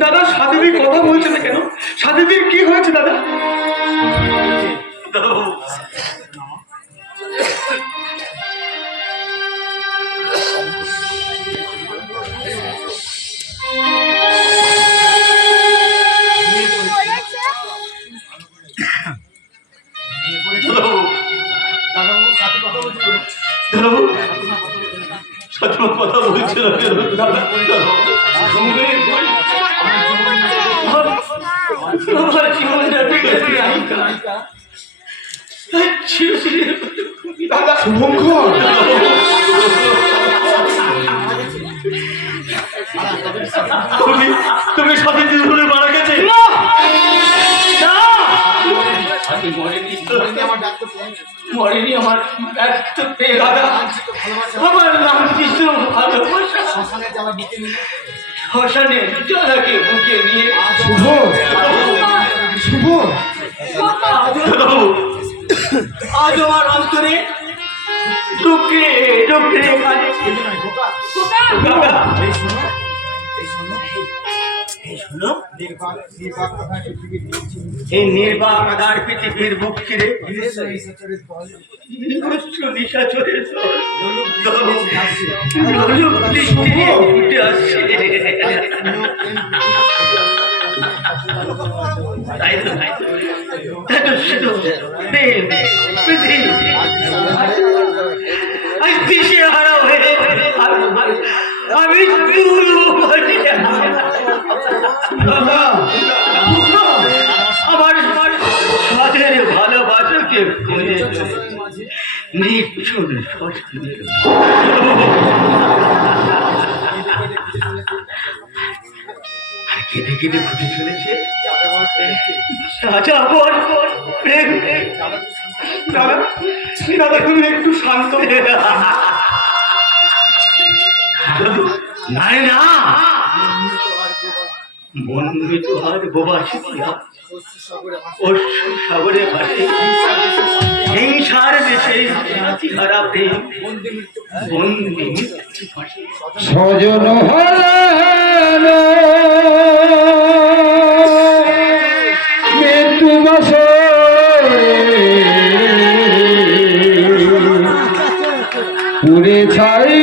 দাদা সাদিদির কথা বলছে না কেন? সাদিদির কি হয়েছে দাদা? কথা বলছিল আমার জীবনটা দাদা শুভঙ্কর তুমি সাথে ধরে মারা গেছে না মরেনি আমার দাদা আমার নাম কিছু ভালোবাসা শ্মশানে জলাকে বুকে নিয়ে শুভ শুভ আজ আমার অন্তরে ডুকরে ডুকরে এই নির্বাক আধার পৃথিবীর বুক ছিঁড়ে নিশাচরের উঠে আসছে। আমি আমার সাথের ভালোবাসাকে খুঁজে নিচ্ছুন কেঁদে কেঁদে ফুটে চলেছে দাদা দাদা তুমি একটু শান্ত নাই না বন্ধু আর বোবাসী সাগরে ভাসে হিংসার দেশে হারা প্রেম বন্দি স্বজন মৃত্যু বসে পুরে ছাই